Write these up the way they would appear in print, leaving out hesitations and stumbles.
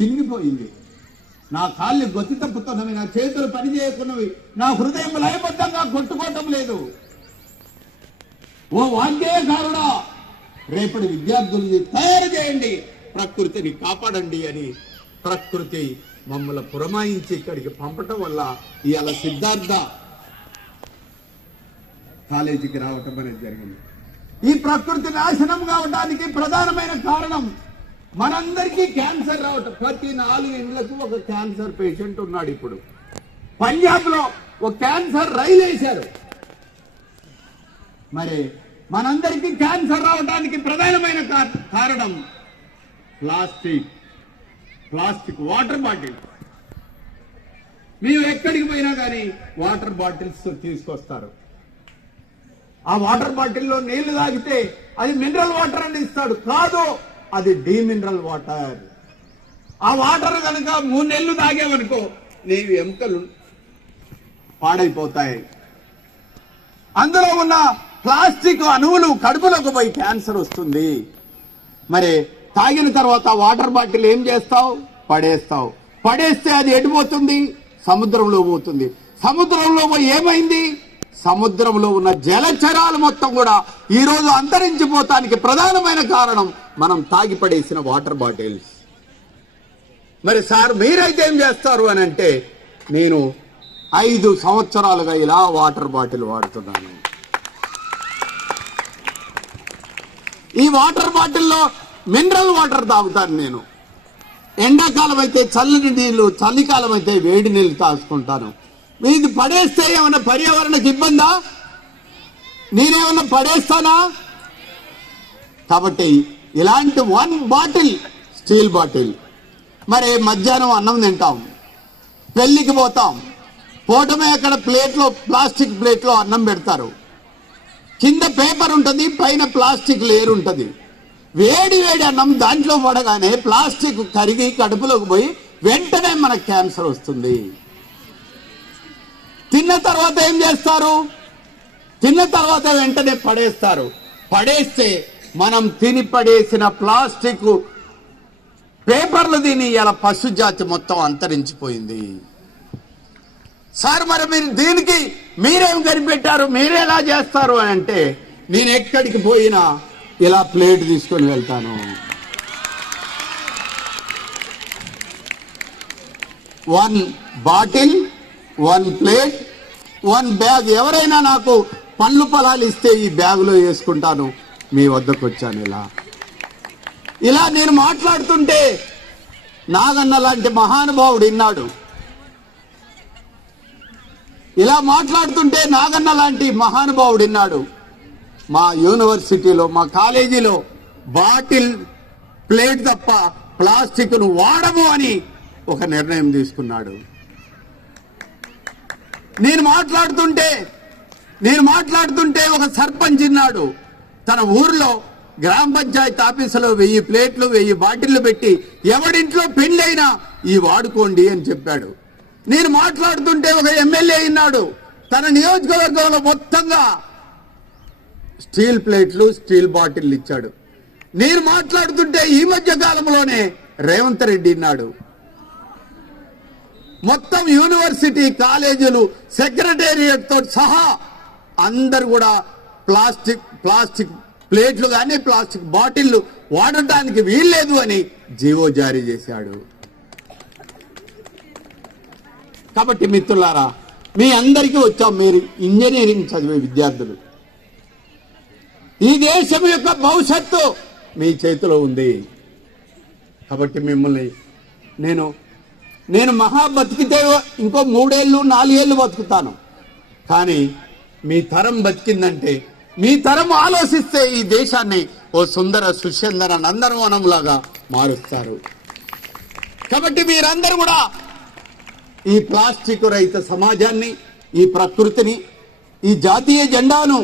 చినిగిపోయింది. నా కాళ్ళు గొత్తి తప్పుతున్నవి, నా చేతులు పని చేయకున్నవి, నా హృదయం లయబద్ధంగా కొట్టుకోవటం లేదు. ఓ వాగ్గేయకారుడా, రేపటి విద్యార్థుల్ని తయారు చేయండి, ప్రకృతిని కాపాడండి అని ప్రకృతి మమ్మల్ని పురమాయించి ఇక్కడికి పంపటం వల్ల ఇవాళ సిద్ధార్థ కాలేజీకి రావటం అనేది జరిగింది. ఈ ప్రకృతి నాశనం కావడానికి ప్రధానమైన కారణం మనందరికీ క్యాన్సర్ రావటం. ప్రతి 4 ఇండ్లకు ఒక క్యాన్సర్ పేషెంట్ ఉన్నాడు. ఇప్పుడు పంజాబ్ లో ఒక క్యాన్సర్ రైలు వేశారు. మరి మనందరికీ క్యాన్సర్ రావడానికి ప్రధానమైన కారణం ప్లాస్టిక్ వాటర్ బాటిల్. మీరు ఎక్కడికి పోయినా కానీ వాటర్ బాటిల్స్ తీసుకొస్తారు. ఆ వాటర్ బాటిల్లో నీళ్లు తాగితే అది మినరల్ వాటర్ అని ఇస్తాడు. కాదు, అది డీమినరల్ వాటర్. ఆ వాటర్ కనుక 3 నెలలు తాగేవనుకో నీవి ఎముకలు పాడైపోతాయి. అందులో ఉన్న ప్లాస్టిక్ అణువులు కడుపులోకి పోయి క్యాన్సర్ వస్తుంది. మరి తాగిన తర్వాత వాటర్ బాటిల్ ఏం చేస్తావు? పడేస్తే అది ఎడిపోతుంది, సముద్రంలో పోతుంది. సముద్రంలో పోయి ఏమైంది? సముద్రంలో ఉన్న జలచరాలు మొత్తం కూడా ఈ రోజు అంతరించిపోతానికి ప్రధానమైన కారణం మనం తాగి పడేసిన వాటర్ బాటిల్స్. మరి సార్ మీరైతే ఏం చేస్తారు అని అంటే, నేను 5 సంవత్సరాలుగా ఇలా వాటర్ బాటిల్ వాడుతున్నాను. ఈ వాటర్ బాటిల్లో మినరల్ వాటర్ తాగుతాను నేను. ఎండాకాలం అయితే చల్లని నీళ్లు, చలికాలం అయితే వేడి నీళ్లు తాగుకుంటాను. ఇది పడేస్తే ఏమన్నా పర్యావరణకు ఇబ్బందా? నేనేమన్నా పడేస్తానా? కాబట్టి ఇలాంటి 1 బాటిల్ స్టీల్ బాటిల్. మరి మధ్యాహ్నం అన్నం తింటాం, పెళ్లికి పోతాం, పోవటమే అక్కడ ప్లాస్టిక్ ప్లేట్లో అన్నం పెడతారు. కింద పేపర్ ఉంటుంది, పైన ప్లాస్టిక్ లేయర్ ఉంటుంది. వేడి అన్నం దాంట్లో పడగానే ప్లాస్టిక్ కరిగి కడుపులోకి పోయి వెంటనే మనకు క్యాన్సర్ వస్తుంది. తిన్న తర్వాత ఏం చేస్తారు? తిన్న తర్వాత వెంటనే పడేస్తారు. పడేస్తే మనం తిని పడేసిన ప్లాస్టిక్ పేపర్లు తిని ఇలా పశుజాతి మొత్తం అంతరించిపోయింది. సార్ మరి మీరు దీనికి మీరేం కనిపెట్టారు, మీరెలా చేస్తారు అని అంటే, నేను ఎక్కడికి పోయినా ఇలా ప్లేట్ తీసుకొని వెళ్తాను. 1 బాటిల్, 1 ప్లేట్, 1 బ్యాగ్. ఎవరైనా నాకు పండ్లు పొలాలు ఇస్తే ఈ బ్యాగులో వేసుకుంటాను. మీ వద్దకు వచ్చాను. ఇలా నేను మాట్లాడుతుంటే నాగన్న లాంటి మహానుభావుడు విన్నాడు. ఇలా మాట్లాడుతుంటే నాగన్న లాంటి మహానుభావుడు విన్నాడు. మా యూనివర్సిటీలో, మా కాలేజీలో బాటిల్, ప్లేట్ తప్ప ప్లాస్టిక్ను వాడము అని ఒక నిర్ణయం తీసుకున్నాడు. నేను మాట్లాడుతుంటే ఒక సర్పంచ్ విన్నాడు. తన ఊర్లో గ్రామ పంచాయతీ ఆఫీసులో 1000 ప్లేట్లు 1000 బాటిళ్లు పెట్టి ఎవడింట్లో పెళ్ళైనా ఈ వాడుకోండి అని చెప్పాడు. నేను మాట్లాడుతుంటే ఒక ఎమ్మెల్యే విన్నాడు. తన నియోజకవర్గంలో మొత్తంగా స్టీల్ ప్లేట్లు, స్టీల్ బాటిల్ ఇచ్చాడు. నేను మాట్లాడుతుంటే ఈ మధ్య కాలంలోనే రేవంత్ రెడ్డి విన్నాడు. మొత్తం యూనివర్సిటీ, కాలేజీలు, సెక్రటేరియట్ తో సహా అందరు కూడా ప్లాస్టిక్ ప్లేట్లు కానీ ప్లాస్టిక్ బాటిళ్లు వాడటానికి వీల్లేదు అని జీవో జారీ చేశాడు. కాబట్టి మిత్రులారా, మీ అందరికీ వచ్చాం. మీరు ఇంజనీరింగ్ చదివే విద్యార్థులు. ఈ దేశం యొక్క భవిష్యత్తు మీ చేతిలో ఉంది. కాబట్టి మిమ్మల్ని నేను మహా బతికితే ఇంకో 3 ఏళ్ళు 4 ఏళ్ళు బతుకుతాను. కానీ మీ తరం బతికిందంటే, మీ తరం ఆలోచిస్తే ఈ దేశాన్ని ఓ సుందర సుశందర నందనవనంలాగా మారుస్తారు. కాబట్టి మీరందరూ కూడా ఈ ప్లాస్టిక్ రహిత సమాజాన్ని, ఈ ప్రకృతిని, ఈ జాతీయ జెండాను,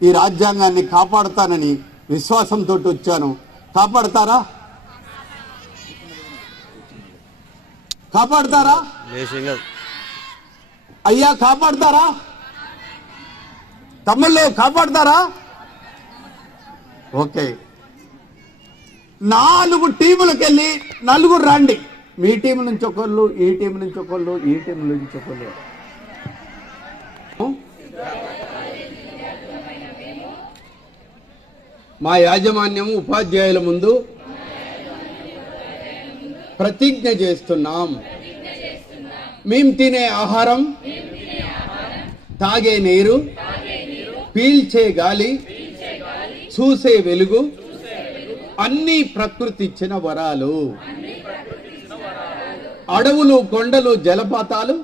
ఈ రాజ్యాంగాన్ని కాపాడుతానని విశ్వాసంతో వచ్చాను. కాపాడతారా? అయ్యా కాపాడతారా? తమ్ముళ్ళు కాపాడతారా? ఓకే, 4 టీములకు వెళ్ళి 4 రండి. మీ టీం నుంచి ఒకళ్ళు, ఈ టీం నుంచి ఒకళ్ళు, ఈ టీం నుంచి ఒకళ్ళు. మా యాజమాన్యం ఉపాధ్యాయుల ముందు ప్రతిజ్ఞ చేస్తున్నాం. మేము తినే ఆహారం, తాగే నీరు, పీల్చే గాలి, చూసే వెలుగు అన్ని ప్రకృతి ఇచ్చిన వరాలు. అడవులు, కొండలు, జలపాతాలు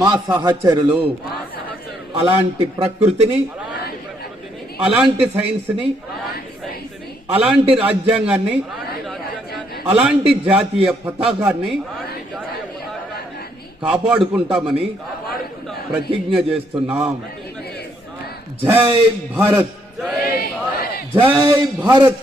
మా సహచరులు. అలాంటి ప్రకృతిని, అలాంటి సైన్స్ని, అలాంటి రాజ్యాంగాన్ని, అలాంటి జాతీయ పతాకాన్ని కాపాడుకుంటామని ప్రతిజ్ఞ చేస్తున్నాం. జై భారత్, జై భారత్.